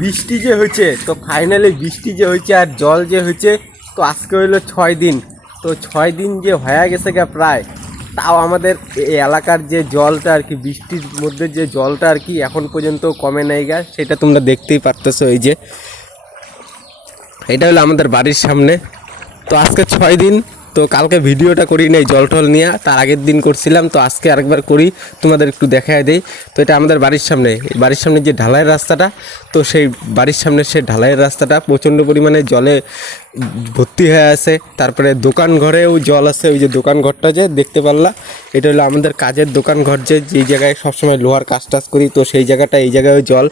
বৃষ্টি যে হয়েছে, তো ফাইনালি বৃষ্টি যে হয়েছে আর জল যে হয়েছে, তো আজকে হইলো 6 দিন। তো 6 দিন যে হয়ে গেছে গা প্রায়, তাও আমাদের এই এলাকার যে জলটা আর কি, বৃষ্টির মধ্যে যে জলটা আর কি এখন পর্যন্ত কমে নাই গা, সেটা তোমরা দেখতেই পারতেছো। এই যে এটা হলো আমাদের বাড়ির সামনে। তো আজকে 6 দিন, তো কালকে ভিডিওটা করি নাই জল টল নিয়ে, তার আগের দিন করছিলাম, তো আজকে আরেকবার করি, তোমাদের একটু দেখায় দেই। তো এটা আমাদের বাড়ির সামনে, বাড়ির সামনে যে ঢালাইয়ের রাস্তাটা, তো সেই বাড়ির সামনে সেই ঢালাইয়ের রাস্তাটা প্রচণ্ড পরিমাণে জলে ভর্তি হয়ে আছে। তারপরে দোকান ঘরেও জল আছে, ওই যে দোকান ঘরটা যে দেখতে পারলা, এটা হলো আমাদের কাজের দোকান ঘর, যেই জায়গায় সবসময় লোহার কাজ টাজ করি, তো সেই জায়গাটা, এই জায়গায় জল।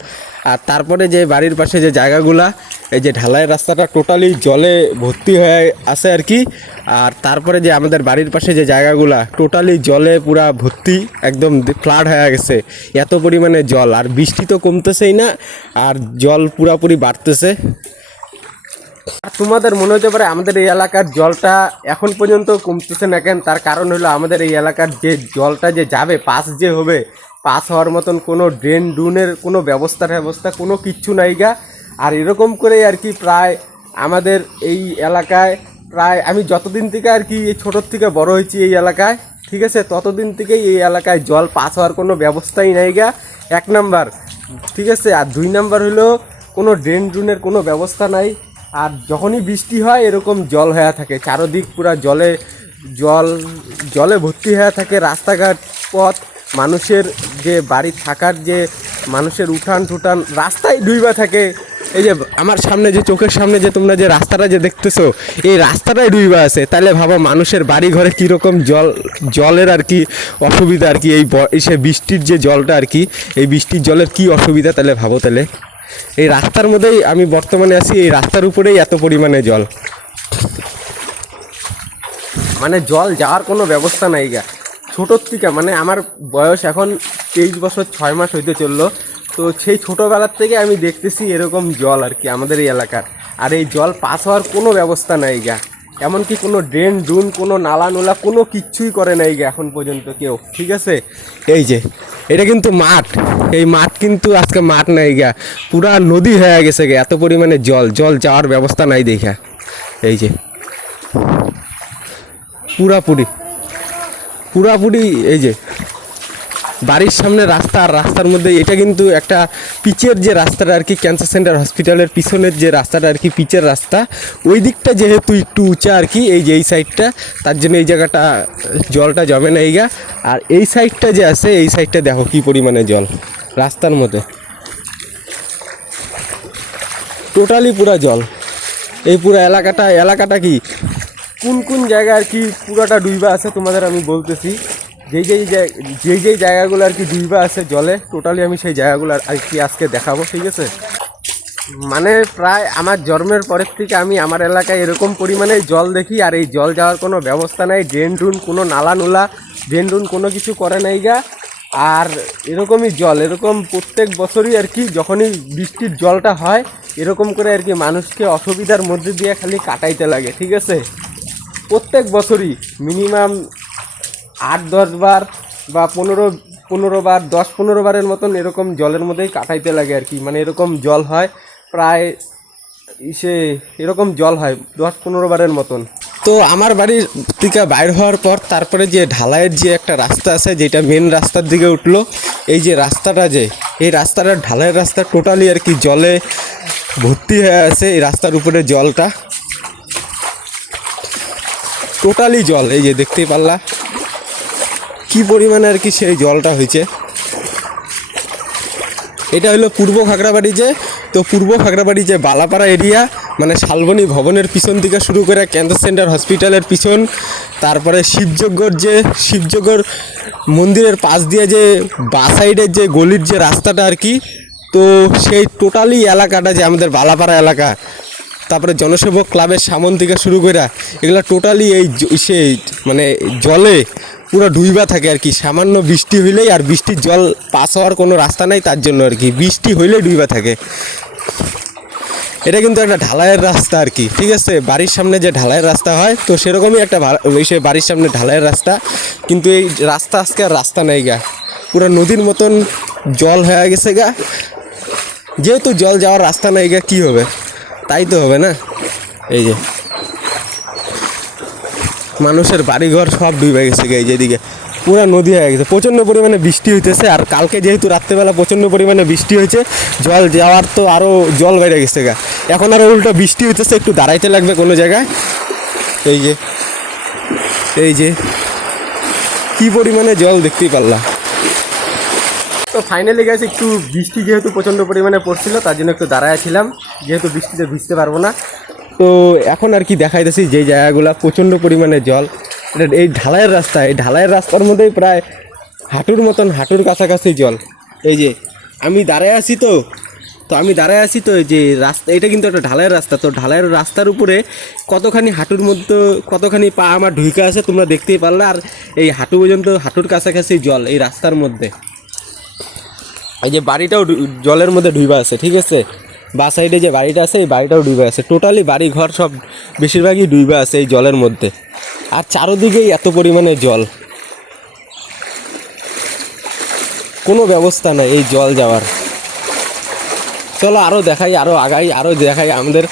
আর তারপরে যে বাড়ির পাশে যে জায়গাগুলা, এই যে ঢালাইয়ের রাস্তাটা টোটালি জলে ভর্তি হয়ে আছে আর কি। আর তারপরে যে আমাদের বাড়ির পাশে যে জায়গাগুলা টোটালি জলে পুরা ভর্তি, একদম ফ্লাড হয়ে গেছে, এত পরিমাণে জল। আর বৃষ্টি তো কমতেছেই না, আর জল পুরাপুরি বাড়তেছে। তোমাদের মনে হতে পারে আমাদের এই এলাকার জলটা এখন পর্যন্ত কমতেছে না কেন, তার কারণ হলো আমাদের এই এলাকার যে জলটা যে যাবে, পাস যে হবে, পাস হওয়ার মতন কোনো ড্রেন ড্রুনের কোনো ব্যবস্থা কোনো কিচ্ছু নাই গা। আর এরকম করে আর কি প্রায় আমাদের এই এলাকায়, প্রায় আমি যতদিন থেকে আর কি এই ছোটোর থেকে বড় হয়েছি এই এলাকায়, ঠিক আছে, ততদিন থেকেই এই এলাকায় জল পাস হওয়ার কোনো ব্যবস্থাই নাই গা, 1 নাম্বার, ঠিক আছে। আর 2 নাম্বার হলো কোনো ড্রেন ড্রুনের কোনো ব্যবস্থা নাই। আর যখনই বৃষ্টি হয় এরকম জল হয়ে থাকে, চারদিক পুরা জলে ভর্তি হয়ে থাকে। রাস্তাঘাট, পথ, মানুষের যে বাড়ি থাকার যে মানুষের উঠান টুটান, রাস্তায় ডুইবা থাকে। এই যে আমার সামনে যে চোখের সামনে যে তোমরা যে রাস্তাটা যে দেখতেছো, এই রাস্তাটাই ডুইবা আছে। তাহলে ভাবো মানুষের বাড়ি ঘরে কীরকম জলের আর কি অসুবিধা আর কি, সে বৃষ্টির যে জলটা আর কি, এই বৃষ্টির জলের কি অসুবিধা তাহলে ভাবো। তাহলে এই রাস্তার মধ্যেই আমি বর্তমানে আছি, এই রাস্তার উপরেই এত পরিমাণে জল, মানে জল যাওয়ার কোনো ব্যবস্থা নাই গা। ছোটোর থেকে, মানে আমার বয়স এখন 23 বছর 6 মাস হইতে চললো, তো সেই ছোটোবেলার থেকে আমি দেখতেছি এরকম জল আর কি আমাদের এই এলাকার। আর এই জল পাস হওয়ার কোনো ব্যবস্থা নাই গা, এমনকি কোনো ড্রেন ড্রুন, কোনো নালা নোলা, কোনো কিচ্ছুই করে নাই গা এখন পর্যন্ত কেউ, ঠিক আছে। এই যে এটা কিন্তু মাঠ, এই মাঠ কিন্তু আজকে মাঠ নাই গা, পুরা নদী হয়ে গেছে গে, এত পরিমাণে জল যাওয়ার ব্যবস্থা নাই দেখা। এই যে পুরাপুরি এই যে বাড়ির সামনে রাস্তা, আর রাস্তার মধ্যে এটা কিন্তু একটা পিচের যে রাস্তাটা আর কি, ক্যান্সার সেন্টার হসপিটালের পিছনের যে রাস্তাটা আর কি, পিচের রাস্তা, ওই দিকটা যেহেতু একটু উঁচা আর কি, এই যে এই সাইডটা, তার জন্য এই জায়গাটা জলটা জমে না এই গা। আর এই সাইডটা যে আছে, এই সাইডটা দেখো কি পরিমাণে জল রাস্তার মধ্যে, টোটালি পুরা জল। এই পুরো এলাকাটা কি কোন জায়গা আর কি পুরাটা ডুইবা আছে, তোমাদের আমি বলতেছি। যেই জায়গাগুলো আর কি ডুইবা আছে জলে, টোটালি আমি সেই জায়গাগুলো আর কি আজকে দেখাবো, ঠিক আছে। মানে প্রায় আমার জন্মের পরের থেকে আমি আমার এলাকায় এরকম পরিমাণে জল দেখি, আর এই জল যাওয়ার কোনো ব্যবস্থা নাই, ড্রেন ড্রুন কোনো নালা নোলা, ড্রেন ড্রুন কোনো কিছু করে নাই গা। আর এরকমই জল, এরকম প্রত্যেক বছরই আর কি যখনই বৃষ্টির জলটা হয়, এরকম করে আর কি মানুষকে অসুবিধার মধ্যে দিয়ে খালি কাটাইতে লাগে, ঠিক আছে। প্রত্যেক বছরই মিনিমাম 8-10 বার বা 15 বার, 10-15 বারের মতন এরকম জলের মধ্যেই কাটাইতে লাগে আর কি। মানে এরকম জল হয় প্রায় এরকম জল হয় 10-15 বারের মতন। তো আমার বাড়ির থেকে বাইর হওয়ার পর তারপরে যে ঢালাইয়ের যে একটা রাস্তা আছে, যেটা মেন রাস্তার দিকে উঠলো, এই যে রাস্তাটা, যে এই রাস্তাটা ঢালাইয়ের রাস্তা, টোটালি আর কি জলে ভর্তি হয়ে আছে। এই রাস্তার উপরে জলটা টোটালি জল, এই যে দেখতেই পারলা কি পরিমাণে আর কি সেই জলটা হয়েছে। এটা হলো পূর্ব খাগড়াবাড়ি, তো পূর্ব খাগড়াবাড়ি যে বালাপাড়া এরিয়া, মানে শালবনী ভবনের পিছন থেকে শুরু করে ক্যান্সার সেন্টার হসপিটালের পিছন, তারপরে শিবযজ্ঞর মন্দিরের পাশ দিয়ে যে বা সাইডের যে গলির যে রাস্তাটা আর কি, তো সেই টোটালি এলাকাটা যে আমাদের বালাপাড়া এলাকা, তারপরে জনসেবক ক্লাবের সামন থেকে শুরু করে এগুলো টোটালি এই সেই মানে জলে পুরো ডুইবা থাকে আর কি। সামান্য বৃষ্টি হইলেই, আর বৃষ্টির জল পাস হওয়ার কোনো রাস্তা নাই, তার জন্য আর কি বৃষ্টি হইলেই ডুইবা থাকে। এটা কিন্তু একটা ঢালাইয়ের রাস্তা আর কি, ঠিক আছে। বাড়ির সামনে যে ঢালাইয়ের রাস্তা হয়, তো সেরকমই একটা সে বাড়ির সামনে ঢালাইয়ের রাস্তা, কিন্তু এই রাস্তা আজকে আর রাস্তা নেই গা, পুরো নদীর মতন জল হয়ে গেছে গা। যেহেতু জল যাওয়ার রাস্তা নাই গা, কী হবে? তাই তো হবে না। এই যে মানুষের বাড়িঘর সব ডুবে গেছে এই যেদিকে পুরো নদী হয়ে গেছে, প্রচণ্ড পরিমাণে বৃষ্টি হইতেছে। আর কালকে যেহেতু রাত্রেবেলা প্রচণ্ড পরিমাণে বৃষ্টি হয়েছে, জল যাওয়ার তো আরও জল বেড়ে গেছে গা। এখন আরও উল্টো বৃষ্টি হইতেছে, একটু দাঁড়াইতে লাগবে কোনো জায়গায়। এই যে এই যে কী পরিমাণে জল দেখতেই পারলাম। তো ফাইনালি গেছে, একটু বৃষ্টি যেহেতু প্রচণ্ড পরিমাণে পড়ছিল তার জন্য একটু দাঁড়াইছিলাম, যেহেতু বৃষ্টিতে ভিজতে পারবো না। তো এখন আর কি দেখাইতেছি যে জায়গাগুলো প্রচণ্ড পরিমাণে জল, এটা এই ঢালাইয়ের রাস্তা, এই ঢালাইয়ের রাস্তার মধ্যেই প্রায় হাঁটুর মতন, হাঁটুর কাছাকাছি জল। এই যে আমি দাঁড়ায় আছি তো আমি দাঁড়ায় আছি তো এই যে রাস্তা, এটা কিন্তু একটা ঢালাইয়ের রাস্তা। তো ঢালাইয়ের রাস্তার উপরে কতখানি হাঁটুর মধ্যে কতখানি পা আমার ঢুইকা আছে তোমরা দেখতেই পারলে। আর এই হাঁটু পর্যন্ত, হাঁটুর কাছাকাছি জল এই রাস্তার মধ্যে। এই যে বাড়িটাও জলের মধ্যে ডুইবা আছে, ঠিক আছে। বা সাইডে যে বাড়িটা আছে এই বাড়িটাও ডুবে আছে, টোটালি বাড়ি ঘর সব বেশিরভাগই ডুবে আছে এই জলের মধ্যে। আর চারোদিকেই এত পরিমাণে জল, কোনো ব্যবস্থা নাই এই জল যাওয়ার। চলো আরও দেখাই, আরও আগাই, আরও দেখাই আমাদের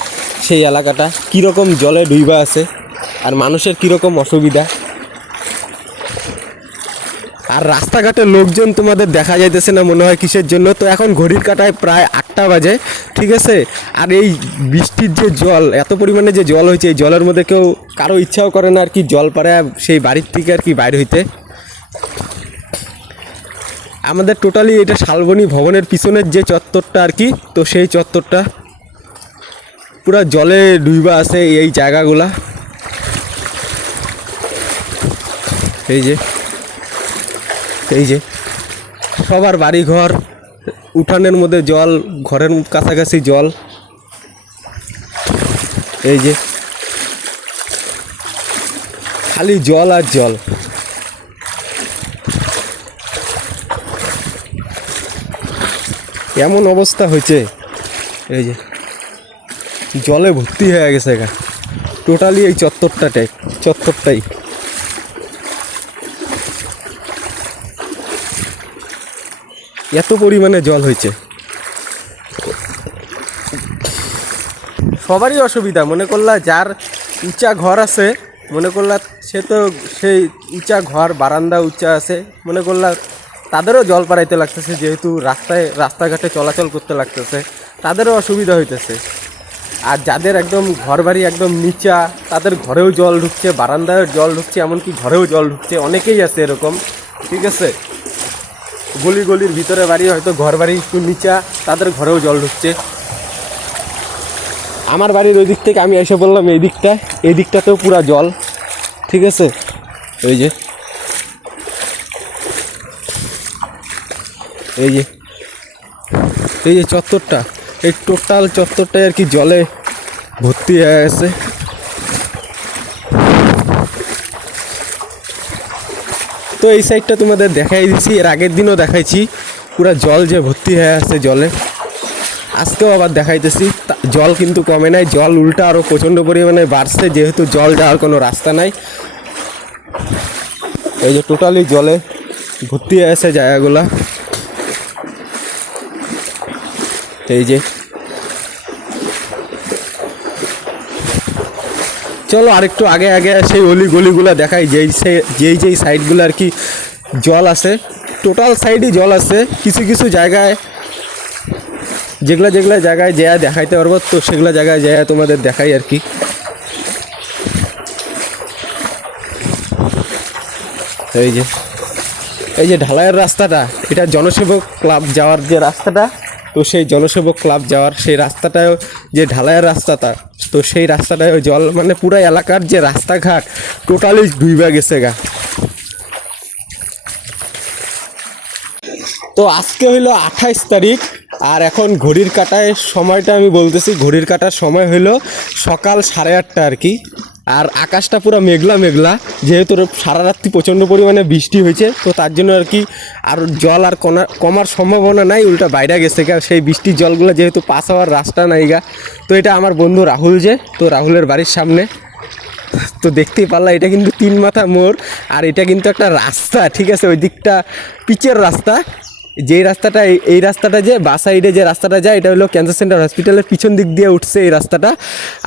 সেই এলাকাটা কীরকম জলে ডুইবা আছে আর মানুষের কীরকম অসুবিধা। আর রাস্তাঘাটের লোকজন তোমাদের দেখা যাইতেছে না মনে হয় কিসের জন্য। তো এখন ঘড়ির কাঁটায় প্রায় 8টা বাজে, ঠিক আছে। আর এই বৃষ্টির যে জল, এত পরিমাণে যে জল হয়েছে, এই জলের মধ্যে কেউ কারো ইচ্ছাও করে না আর কি জল পারে সেই বাড়ির থেকে আর কি বাইর হইতে। আমাদের টোটালি এটা শালবনী ভবনের পিছনের যে চত্বরটা আর কি, তো সেই চত্বরটা পুরা জলে ডুইবা আছে এই জায়গাগুলা। এই যে সবার বাড়ি ঘর, উঠানের মধ্যে জল, ঘরের কাছাকাছি জল। এই যে খালি জল আর জল। এমন অবস্থা হয়েছে, এই যে জলে ভর্তি হয়ে গেছে গা টোটালি এই চত্বরটাই। এত পরিমাণে জল হয়েছে, সবারই অসুবিধা। মনে করলা যার উঁচা ঘর আছে, মনে করলা সে তো সেই উঁচা ঘর, বারান্দা উঁচা আছে, মনে করলা তাদেরও জল পাড়াইতে লাগতেছে, যেহেতু রাস্তাঘাটে চলাচল করতে লাগতেছে, তাদেরও অসুবিধা হইতেছে। আর যাদের একদম ঘর বাড়ি একদম নিচা, তাদের ঘরেও জল ঢুকছে, বারান্দায় জল ঢুকছে, এমনকি ঘরেও জল ঢুকছে, অনেকেই আছে এরকম, ঠিক আছে। গলির ভিতরে বাড়ি, হয়তো ঘর বাড়ি একটু নিচা, তাদের ঘরেও জল ঢুকছে। আমার বাড়ির ওই দিক থেকে আমি এসে বললাম এই দিকটাতেও পুরা জল, ঠিক আছে। এই যে চত্বরটা, এই টোটাল চত্বরটাই আর কি জলে ভর্তি হয়ে গেছে। তো এই সাইডটা তোমাদের দেখাই দিছি, এর আগের দিনও দেখাইছি, পুরা জল যে ভর্তি হয়ে আছে জলে। আজকেও আবার দেখাইতেছি, জল কিন্তু কমে নাই, জল উল্টা আরও প্রচণ্ড পরিমাণে বাড়ছে, যেহেতু জল যাওয়ার কোনো রাস্তা নাই। এই যে টোটালি জলে ভর্তি হয়ে আছে জায়গাগুলা। এই যে চলো আরেকটু আগে সেই গলিগুলো দেখাই, যেই সাইডগুলো আর কি জল আছে, টোটাল সাইডই জল আছে। কিছু জায়গায় যেগুলা জায়গায় যা দেখাইতে পারবো, তো সেগুলো জায়গায় যায় তোমাদের দেখাই আর কি। এই যে ঢালাইয়ের রাস্তাটা, এটা জনসেবক ক্লাব যাওয়ার যে রাস্তাটা, তো সেই জনসেবক ক্লাব যাওয়ার সেই রাস্তাটাও যে ঢালাইয়ের রাস্তাটা, তো সেই রাস্তাটাও জল, মানে পুরো এলাকার যে রাস্তাঘাট টোটালি ডুইবা গেছে গা। তো আজকে হইলো 28 তারিখ, আর এখন ঘড়ির কাঁটায় সময়টা আমি বলতেছি, ঘড়ির কাঁটার সময় হইলো সকাল 8:30 আর কি। আর আকাশটা পুরো মেঘলা, যেহেতু সারা রাত্রি প্রচণ্ড পরিমাণে বৃষ্টি হয়েছে, তো তার জন্য আর কি আর জল আর কমার সম্ভাবনা নাই, উল্টা বাইরে গেছে গা সেই বৃষ্টির জলগুলো, যেহেতু পাস হওয়ার রাস্তা নাই গা। তো এটা আমার বন্ধু রাহুল, তো রাহুলের বাড়ির সামনে, তো দেখতেই পারলা এটা কিন্তু 3 মাথা মোড়, আর এটা কিন্তু একটা রাস্তা, ঠিক আছে। ওই দিকটা পিচের রাস্তা, যেই রাস্তাটা এই রাস্তাটা যে বাঁ সাইডে যে রাস্তাটা যায় এটা হলো ক্যান্সার সেন্টার হসপিটালের পিছন দিক দিয়ে উঠছে এই রাস্তাটা।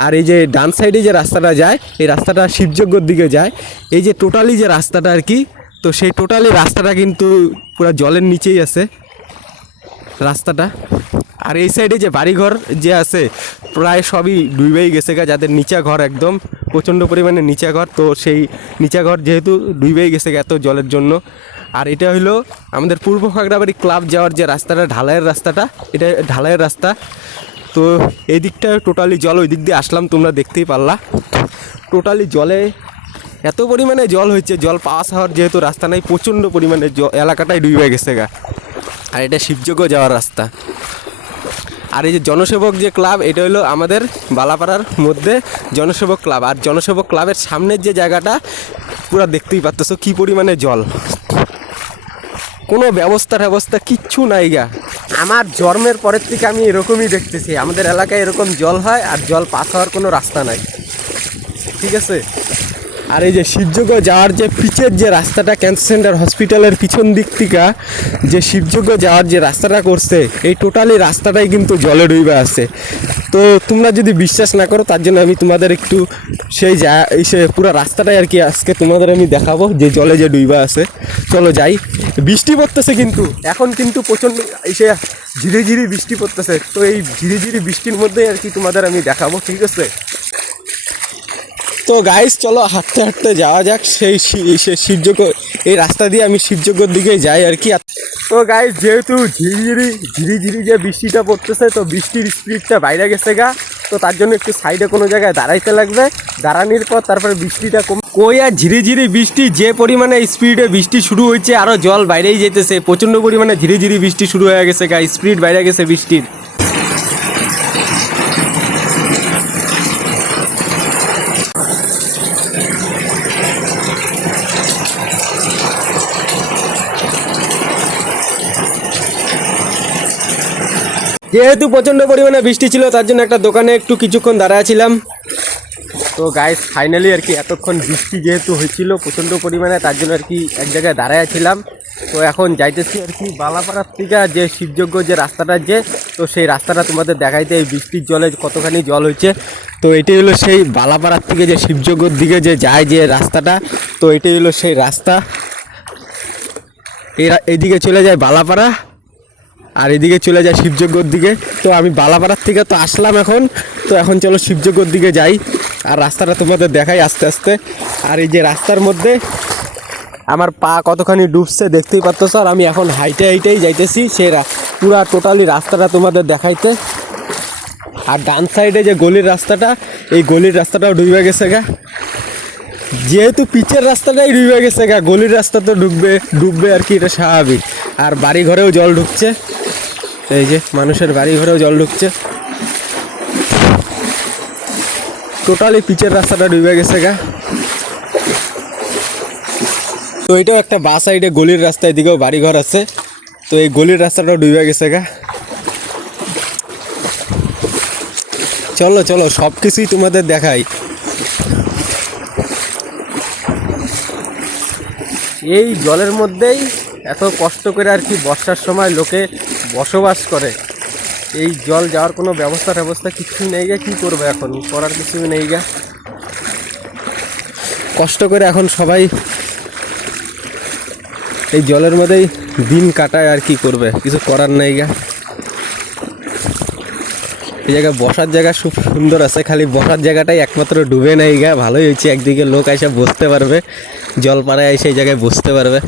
আর এই যে ডান সাইডে যে রাস্তাটা যায় এই রাস্তাটা শিবযজ্ঞর দিকে যায়। এই যে টোটালি যে রাস্তাটা আর কি, তো সেই টোটালি রাস্তাটা কিন্তু পুরো জলের নিচেই আছে রাস্তাটা। আর এই সাইডে যে বাড়িঘর যে আছে প্রায় সবই ডুবেই গেছে গা, যাদের নিচা ঘর একদম প্রচণ্ড পরিমাণে নিচা ঘর, তো সেই নিচা ঘর যেহেতু ডুবেই গেছে এত জলের জন্য। আর এটা হলো আমাদের পূর্ব খাগড়াবাড়ি ক্লাব যাওয়ার যে রাস্তাটা, ঢালাইয়ের রাস্তাটা, এটা ঢালাইয়ের রাস্তা। তো এই দিকটা টোটালি জল, ওই দিক দিয়ে আসলাম তোমরা দেখতেই পারলা। টোটালি জলে এত পরিমাণে জল হয়েছে, জল পাস হওয়ার যেহেতু রাস্তা নাই, প্রচণ্ড পরিমাণে এলাকাটাই ডুবে গেছে গা। আর এটা শিবযজ্ঞ যাওয়ার রাস্তা। আর এই যে জনসেবক যে ক্লাব, এটা হলো আমাদের বালাপাড়ার মধ্যে জনসেবক ক্লাব। আর জনসেবক ক্লাবের সামনের যে জায়গাটা পুরো দেখতেই পাচ্তেছো কী পরিমাণে জল, কোনো ব্যবস্থা কিচ্ছু নাই গা। আমার জন্মের পরের থেকে আমি এরকমই দেখতেছি, আমাদের এলাকায় এরকম জল হয় আর জল পাস হওয়ার কোনো রাস্তা নাই, ঠিক আছে। আর এই যে শিবযজ্ঞ যাওয়ার যে পিচের যে রাস্তাটা ক্যান্সার সেন্টার হসপিটালের পিছন দিক থেকে যে শিবযজ্ঞ যাওয়ার যে রাস্তাটা করছে, এই টোটালি রাস্তাটাই কিন্তু জলে ডুবে আছে। তো তোমরা যদি বিশ্বাস না করো তার জন্য আমি তোমাদের একটু সেই সে পুরো রাস্তাটাই আর কি আজকে তোমাদের আমি দেখাবো যে জলে যে ডুবে আছে। চলো যাই। বৃষ্টি পড়তেছে কিন্তু এখন, কিন্তু প্রচণ্ড এসে ঝিরি ঝিরি বৃষ্টি পড়তেছে। তো এই ঝিরি ঝিরি বৃষ্টির মধ্যেই আর কি তোমাদের আমি দেখাবো, ঠিক আছে। তো গাইস চলো হাঁটতে হাঁটতে যাওয়া যাক সেই শিবযজ্ঞ, এই রাস্তা দিয়ে আমি শিবযজ্ঞর দিকে যাই আর কি। তো গাইস যেহেতু ঝিরি যে বৃষ্টিটা পড়তেছে, তো বৃষ্টির স্পিডটা বাইরে গেছে গা, তো তার জন্য একটু সাইডে কোনো জায়গায় দাঁড়াইতে লাগবে। দাঁড়ানোর পর তারপরে বৃষ্টিটা কই আর ঝিরি বৃষ্টি যে পরিমাণে স্পিডে বৃষ্টি শুরু হয়েছে, আরও জল বাইরেই যেতেছে, প্রচণ্ড পরিমাণে ঝিরি বৃষ্টি শুরু হয়ে গেছে গা, স্পিড বাইরে গেছে বৃষ্টির। যেহেতু প্রচণ্ড পরিমাণে বৃষ্টি ছিল তার জন্য একটা দোকানে একটু কিছুক্ষণ দাঁড়াছিলাম। তো গাইস ফাইনালি আর কি এতক্ষণ বৃষ্টি যেহেতু হয়েছিল প্রচণ্ড পরিমাণে, তার জন্য আর কি এক জায়গায় দাঁড়াছিলাম। তো এখন যাইতেছি আর কি বালাপাড়ার থেকে যে শিবযজ্ঞ যে রাস্তাটা যে, তো সেই রাস্তাটা তোমাদের দেখাইতে এই বৃষ্টির জলে কতখানি জল হয়েছে। তো এটাই হলো সেই বালাপাড়ার থেকে যে শিবযজ্ঞর দিকে যে যায় যে রাস্তাটা, তো এটাই হলো সেই রাস্তা। এইদিকে চলে যায় বালাপাড়া আর এদিকে চলে যায় শিবযজ্ঞর দিকে। তো আমি বালাপাড়ার থেকে তো আসলাম এখন, তো এখন চলো শিবযজ্ঞর দিকে যাই আর রাস্তাটা তোমাদের দেখাই আস্তে আস্তে। আর এই যে রাস্তার মধ্যে আমার পা কতখানি ডুবছে দেখতেই পাচ্ছ স্যার, আমি এখন হাইটেই যাইতেছি সেই পুরা টোটালি রাস্তাটা তোমাদের দেখাইতে। আর ডান সাইডে যে গলির রাস্তাটা, এই গলির রাস্তাটাও ডুবে গেছে গা, যেহেতু পিচের রাস্তাটাই ডুবে গেছে গা, গলির রাস্তা তো ডুববে আর কি, এটা স্বাভাবিক। আর বাড়ি ঘরেও জল ঢুকছে, এই যে মানুষের বাড়ি ঘরেও জল ঢুকছে, টোটালি পিচের রাস্তাটা ডুবে গেছে গা। তো এটাও একটা বাঁ সাইডে গলির রাস্তা, এদিকেও বাড়িঘর আছে, তো এই গলির রাস্তাটাও ডুবে গেছে গা। চলো সব কিছুই তোমাদের দেখাই। এই জলের মধ্যেই এত কষ্ট করে আর কি বর্ষার সময় লোকে বসবাস করে। এই জল যাওয়ার কোনো ব্যবস্থা কিছুই নেই গা, কী করবে এখন, করার কিছুই নেই গা। কষ্ট করে এখন সবাই এই জলের মধ্যেই দিন কাটায়, আর কি করবে, কিছু করার নেই গা। এই জায়গায় বসার জায়গা খুব সুন্দর আছে, খালি বসার জায়গাটাই একমাত্র ডুবে নাই গা। ভালোই হয়েছে, একদিকে লোক এসে বসতে পারবে, জলপাড়ায় এসে এই জায়গায় বসতে পারবে।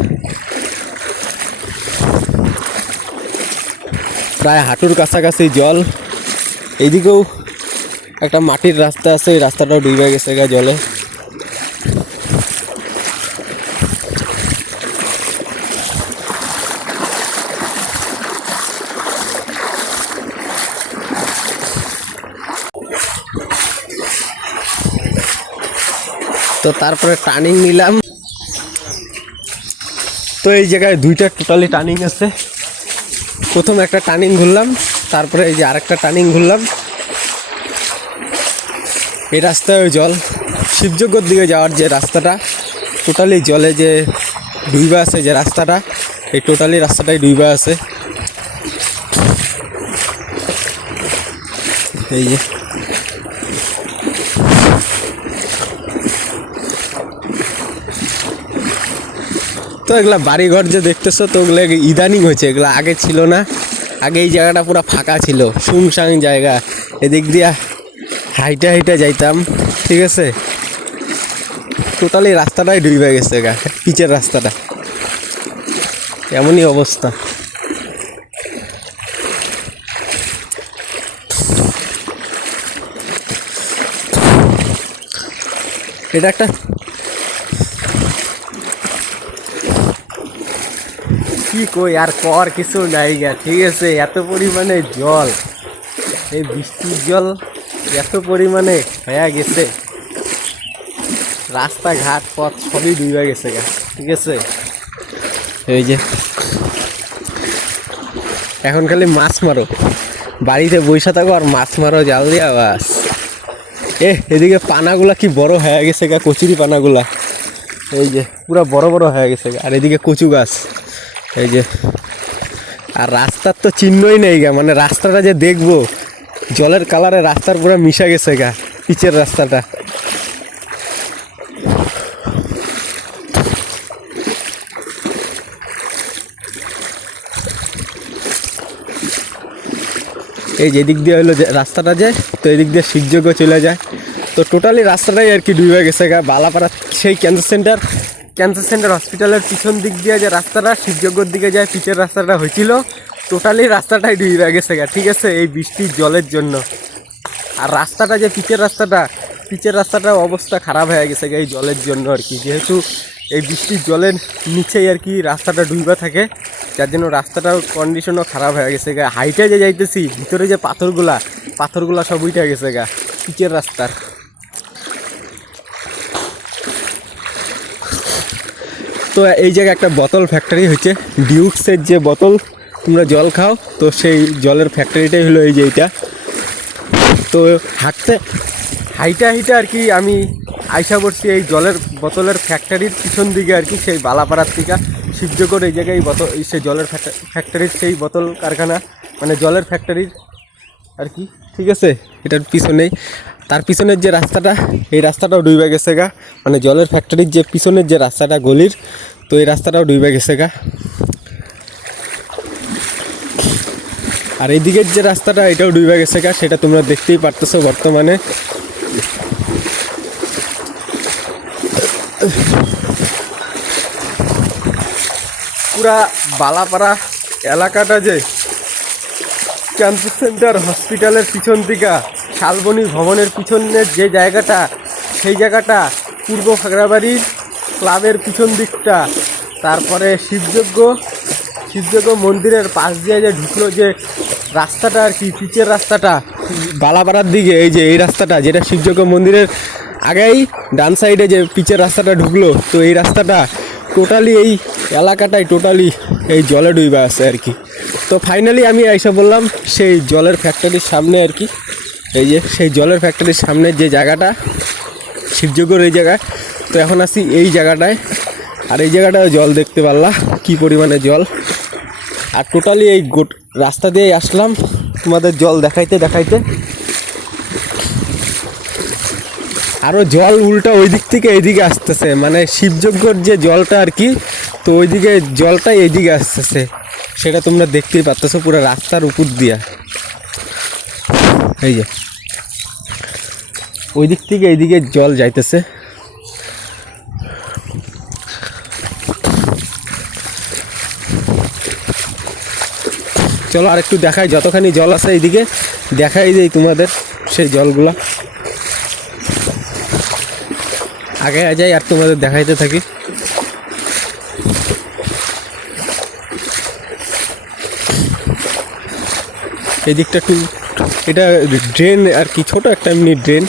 প্রায় হাঁটুর কাছাকাছি জল। এইদিকেও একটা মাটির রাস্তা আছে, এই রাস্তাটাও ডুবে গেছে গা জলে। তো তারপরে টার্নিং নিলাম, তো এই জায়গায় দুইটা টোটালি টার্নিং আছে। প্রথম একটা টার্নিং ঘুরলাম, তারপরে এই যে আরেকটা টার্নিং ঘুরলাম। এই রাস্তায় জল, শিবযজ্ঞর দিকে যাওয়ার যে রাস্তাটা টোটালি জলে যে ডুইবা আছে, যে রাস্তাটা এই টোটালি রাস্তাটাই ডুইবা আছে। এই যে তো এগুলা বাড়িঘর যে দেখতেছো তো ওগুলো ইদানিং হয়েছে, এগুলো আগে ছিল না। আগে এই জায়গাটা পুরো ফাঁকা ছিল, শুনশান জায়গা, এদিক দিয়া হাইটা হাইটা যাইতাম, ঠিক আছে। টোটালি রাস্তাটাই ডুবে গেছে গা, পিচের রাস্তাটা, এমনই অবস্থা। এটা একটা কি কই আর কর কিছু নাই গা, ঠিক আছে। এত পরিমাণে জল, এই বৃষ্টির জল এত পরিমাণে হয়ে গেছে, রাস্তাঘাট পথ সবই ডুবে গেছে গা, ঠিক আছে। এই যে এখন খালি মাছ মারো, বাড়িতে বসে থাকো আর মাছ মারো জাল দিয়া বাস। এদিকে পানাগুলা কি বড় হয়ে গেছে গা, কচুরি পানাগুলা এই যে পুরা বড় বড় হয়ে গেছে গা। আর এদিকে কচু গাছ, এই যে। আর রাস্তার তো চিহ্নই নেই গা, মানে রাস্তাটা যে দেখবো জলের কালারে রাস্তার পুরো মিশা গেছে গা, পিচের রাস্তাটা। এই যে এদিক দিয়ে হইলো যে রাস্তাটা যায়, তো এদিক দিয়ে শিবযোগ্য চলে যায়। তো টোটালি রাস্তাটাই আর কি ডুবে গেছে গা। বালাপাড়া সেই ক্যান্সার সেন্টার হসপিটালের পিছন দিক দিয়ে যে রাস্তাটা শিবযোগ্যর দিকে যায়, পিচের রাস্তাটা হয়েছিল, টোটালি রাস্তাটাই ডুবে গেছে গা, ঠিক আছে, এই বৃষ্টির জলের জন্য। আর রাস্তাটা যে পিচের রাস্তাটার অবস্থা খারাপ হয়ে গেছে গা এই জলের জন্য আর কি। যেহেতু এই বৃষ্টির জলের নিচেই আর কি রাস্তাটা ডুবে থাকে, যার জন্য রাস্তাটার কন্ডিশনও খারাপ হয়ে গেছে গা। হাইটে যে যাইতেছি, ভিতরে যে পাথরগুলা সব উঠে গেছে গা পিচের রাস্তার। তো এই জায়গায় একটা বোতল ফ্যাক্টরি হচ্ছে, ডিউকসের যে বোতল তোমরা জল খাও, তো সেই জলের ফ্যাক্টরিটাই হলো এই যে এইটা। তো হাইটা আর কি আমি আইসা পড়ছি এই জলের বোতলের ফ্যাক্টরির পিছন দিকে আর কি, সেই বালাপাড়ার থেকে শিবযোগ্যর এই জায়গায় সেই জলের ফ্যাক্টরির সেই বোতল কারখানা, মানে জলের ফ্যাক্টরির আর কি, ঠিক আছে। এটার পিছনেই, তার পিছনের যে রাস্তাটা, এই রাস্তাটাও ডুবে গেছে গা, মানে জলের ফ্যাক্টরির যে পিছনের যে রাস্তাটা গলির, তো এই রাস্তাটাও ডুবে গেছে গা। আর এইদিকের যে রাস্তাটা, এটাও ডুবে গেছে গা, সেটা তোমরা দেখতেই পারতেছো বর্তমানে। পুরা বালাপাড়া এলাকাটা যে ক্যান্সার সেন্টার হসপিটালের পিছন দিকে শালবনী ভবনের পিছনের যে জায়গাটা, সেই জায়গাটা পূর্ব খাগড়াবাড়ির ক্লাবের পিছন দিকটা, তারপরে শিবযোগ্য মন্দিরের পাশ দিয়ে যে ঢুকলো যে রাস্তাটা আর কি, পিচের রাস্তাটা বালাপাড়ার দিকে, এই যে এই রাস্তাটা যেটা শিবযোগ্য মন্দিরের আগেই ডান সাইডে যে পিচের রাস্তাটা ঢুকলো, তো এই রাস্তাটা টোটালি এই এলাকাটাই টোটালি এই জলে ডুবে আছে আর কি। তো ফাইনালি আমি এসে বললাম সেই জলের ফ্যাক্টরির সামনে আর কি, এই যে সেই জলের ফ্যাক্টরির সামনে যে জায়গাটা শিবযোগ্যর এই জায়গায়। তো এখন আসি এই জায়গাটায়, আর এই জায়গাটায় জল দেখতে পারলাম কি পরিমাণে জল। আর টোটালি এই রাস্তা দিয়েই আসলাম তোমাদের জল দেখাইতে। আরও জল উল্টা ওই দিক থেকে এইদিকে আসতেছে, মানে শিবযোগ্যর যে জলটা আর কি, তো ওইদিকে জলটা এইদিকে আসতেছে, সেটা তোমরা দেখতেই পাচ্তেছো পুরো রাস্তার উপর দিয়া। এই যে ওই দিক থেকে এইদিকে জল যাইতেছে। চলো আর একটু দেখাই, যতখানি জল আছে এইদিকে দেখাই দেই তোমাদের সেই জলগুলা। আগে যাই আর তোমাদের দেখাইতে থাকি। এই দিকটা একটু, এটা ড্রেন আর কি, ছোট একটা এমনি ড্রেন,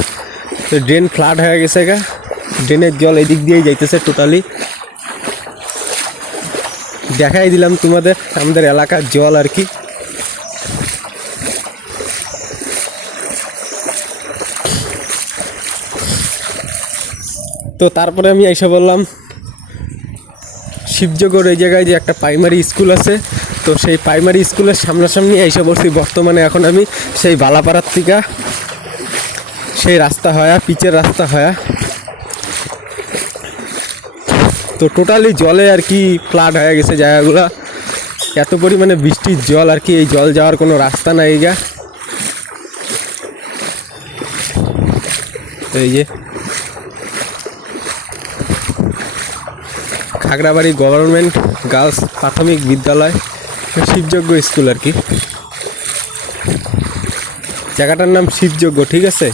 তো ড্রেন ফ্লাড হয়ে গেছে গা, ড্রেনের জল এদিক দিয়েই যাইতেছে টোটালি। দেখাই দিলাম তোমাদের আমাদের এলাকার জল আর কি। তো তারপরে আমি এসে বললাম শিবযোগ্যর এই জায়গায় যে একটা প্রাইমারি স্কুল আছে, তো সেই প্রাইমারি স্কুলের সামনাসামনি এসে বসছি বর্তমানে। এখন আমি সেই বালাপাড়ার থেকে সেই রাস্তা হয়, পিচের রাস্তা হয়। তো টোটালি জলে আর কি ফ্লাড হয়ে গেছে জায়গাগুলো, এত পরিমাণে বৃষ্টির জল আর কি, এই জল যাওয়ার কোনো রাস্তা নাই। এই যে খাগড়াবাড়ি গভর্নমেন্ট গার্লস প্রাথমিক বিদ্যালয়, শিবযজ্ঞ স্কুল আর কি, জায়গাটার নাম শিবযজ্ঞ, ঠিক আছে।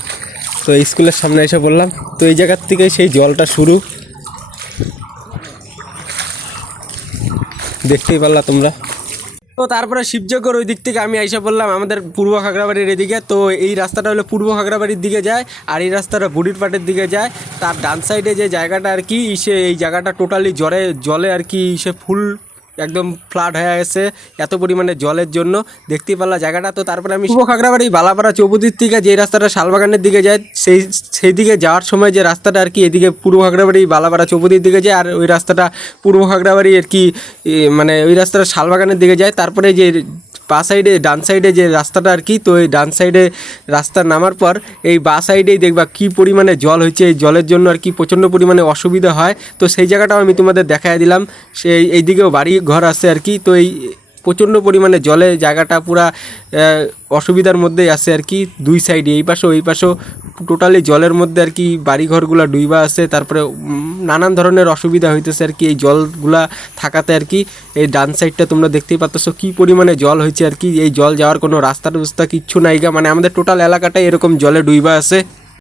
তো এই স্কুলের সামনে এসে বললাম, তো এই জায়গার থেকে সেই জলটা শুরু, দেখতেই পারলা তোমরা। তো তারপরে শিবযজ্ঞর ওই দিক থেকে আমি আইসা বললাম আমাদের পূর্ব খাগড়াবাড়ির এদিকে। তো এই রাস্তাটা হলো পূর্ব খাগড়াবাড়ির দিকে যায়, আর এই রাস্তাটা বুড়িরপাটের দিকে যায়। তার ডান সাইডে যে জায়গাটা আর কি, এই জায়গাটা টোটালি জলে আর কি ফুল একদম ফ্লাড হয়ে গেছে এত পরিমাণে জলের জন্য, দেখতেই পারলা জায়গাটা। তো তারপরে আমি পূর্ব খাগড়াবাড়ি বালাপাড়া চৌপতির থেকে যে রাস্তাটা শালবাগানের দিকে যায়, সেই দিকে যাওয়ার সময় যে রাস্তাটা আর কি এদিকে পূর্ব খাগড়াবাড়ি বালাপাড়া চৌপতির দিকে যায়, আর ওই রাস্তাটা পূর্ব খাগড়াবাড়ি আর কি, মানে ওই রাস্তাটা শালবাগানের দিকে যায়। তারপরে যে বা সাইডে ডান সাইডে যে রাস্তাটা আর কি, তো এই ডান সাইডে রাস্তা নামার পর এই বা সাইডেই দেখবা কি পরিমাণে জল হয়েছে। এই জলের জন্য আর কি প্রচণ্ড পরিমাণে অসুবিধা হয়। তো সেই জায়গাটাও আমি তোমাদের দেখাই দিলাম, সেই এই দিকেও বাড়ি ঘর আছে আর কি। তো এই প্রচণ্ড পরিমাণে জলে জায়গাটা পুরা অসুবিধার মধ্যেই আছে আর কি, দুই সাইডে এই পাশেও এই পাশেও টোটালি জলের মধ্যে আর কি বাড়িঘরগুলো ডুইবা আছে। তারপরে নানান ধরনের অসুবিধা হইতেছে আর কি এই জলগুলা থাকাতে আর কি। এই ডান সাইডটা তোমরা দেখতেই পাচ্ছ কী পরিমাণে জল হয়েছে আর কি, এই জল যাওয়ার কোনো রাস্তা কিচ্ছু নাই গা, মানে আমাদের টোটাল এলাকাটাই এরকম জলে ডুইবা আছে।